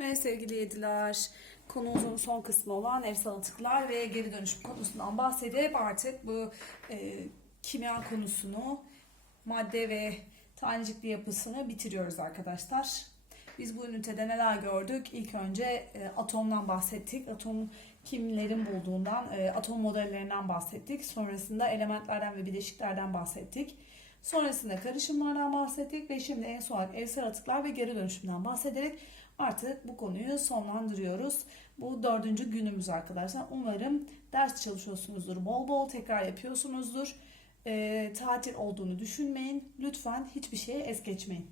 Merhaba sevgili yediler. Konumuzun son kısmı olan evsel atıklar ve geri dönüşüm konusundan bahsedip artık bu e, kimya konusunu, madde ve tanecikli yapısını bitiriyoruz arkadaşlar. Biz bu ünitede neler gördük? İlk önce e, atomdan bahsettik. Atom kimlerin bulduğundan, e, atom modellerinden bahsettik. Sonrasında elementlerden ve bileşiklerden bahsettik. Sonrasında karışımlardan bahsettik ve şimdi en son olarak evsel atıklar ve geri dönüşümden bahsederek artık bu konuyu sonlandırıyoruz. Bu dördüncü günümüz arkadaşlar. Umarım ders çalışıyorsunuzdur. Bol bol tekrar yapıyorsunuzdur. E, tatil olduğunu düşünmeyin. Lütfen hiçbir şeye es geçmeyin.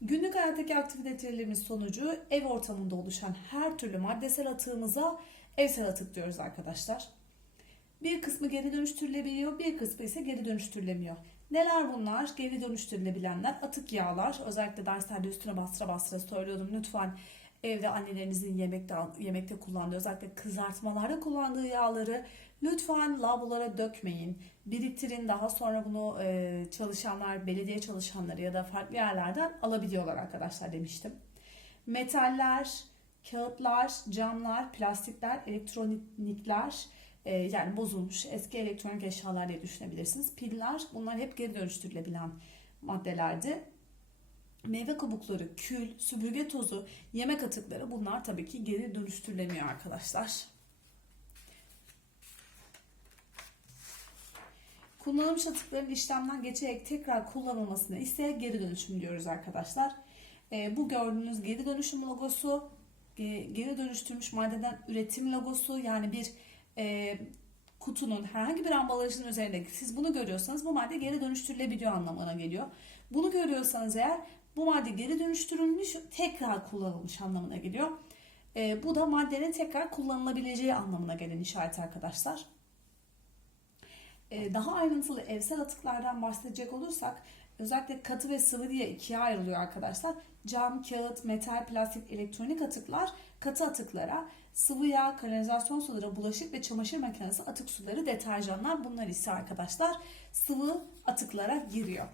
Günlük hayattaki aktivitelerimiz sonucu ev ortamında oluşan her türlü maddesel atığımıza evsel atık diyoruz arkadaşlar. Bir kısmı geri dönüştürülebiliyor, bir kısmı ise geri dönüştürülemiyor. Neler bunlar? Geri dönüştürülebilenler atık yağlar. Özellikle derslerde üstüne bastıra bastıra söylüyordum. Lütfen evde annelerinizin yemekte yemekte kullandığı özellikle kızartmalarda kullandığı yağları lütfen lavabolara dökmeyin. Biriktirin daha sonra bunu e, çalışanlar, belediye çalışanları ya da farklı yerlerden alabiliyorlar arkadaşlar demiştim. Metaller, kağıtlar, camlar, plastikler, elektronikler, e, yani bozulmuş eski elektronik eşyalar diye düşünebilirsiniz. Piller bunlar hep geri dönüştürülebilen maddelerdi. Meyve kabukları, kül, süpürge tozu, yemek atıkları bunlar tabii ki geri dönüştürülemiyor arkadaşlar. Kullanılmış atıkların işlemden geçerek tekrar kullanılmasını ise geri dönüşüm diyoruz arkadaşlar. E, bu gördüğünüz geri dönüşüm logosu, geri dönüştürmüş maddeden üretim logosu yani bir e, kutunun herhangi bir ambalajın üzerinde siz bunu görüyorsanız bu madde geri dönüştürülebiliyor anlamına geliyor. Bunu görüyorsanız eğer bu madde geri dönüştürülmüş tekrar kullanılmış anlamına geliyor. E, bu da maddenin tekrar kullanılabileceği anlamına gelen işaret arkadaşlar. E, daha ayrıntılı evsel atıklardan bahsedecek olursak özellikle katı ve sıvı diye ikiye ayrılıyor arkadaşlar. Cam, kağıt, metal, plastik, elektronik atıklar katı atıklara, sıvı yağ, kanalizasyon suları, bulaşık ve çamaşır makinesi atık suları, deterjanlar bunlar ise arkadaşlar sıvı atıklara giriyor.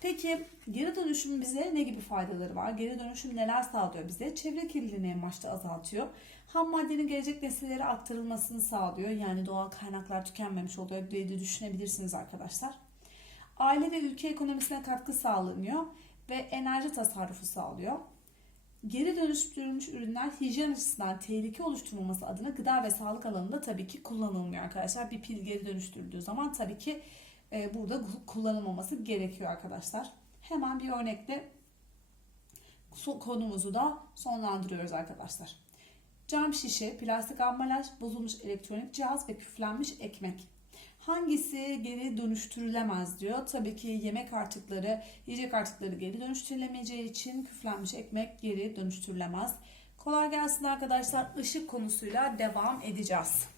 Peki geri dönüşüm bize ne gibi faydaları var? Geri dönüşüm neler sağlıyor bize? Çevre kirliliğini en başta azaltıyor. Ham maddenin gelecek nesillere aktarılmasını sağlıyor. Yani doğal kaynaklar tükenmemiş oluyor diye de düşünebilirsiniz arkadaşlar. Aile ve ülke ekonomisine katkı sağlanıyor ve enerji tasarrufu sağlıyor. Geri dönüştürülmüş ürünler hijyen açısından tehlike oluşturmaması adına gıda ve sağlık alanında tabii ki kullanılmıyor arkadaşlar. Bir pil geri dönüştürüldüğü zaman tabii ki e, burada kullanılmaması gerekiyor arkadaşlar. Hemen bir örnekle konumuzu da sonlandırıyoruz arkadaşlar. Cam şişe, plastik ambalaj, bozulmuş elektronik cihaz ve küflenmiş ekmek. Hangisi geri dönüştürülemez diyor. Tabii ki yemek artıkları, yiyecek artıkları geri dönüştürülemeyeceği için küflenmiş ekmek geri dönüştürülemez. Kolay gelsin arkadaşlar. Işık konusuyla devam edeceğiz.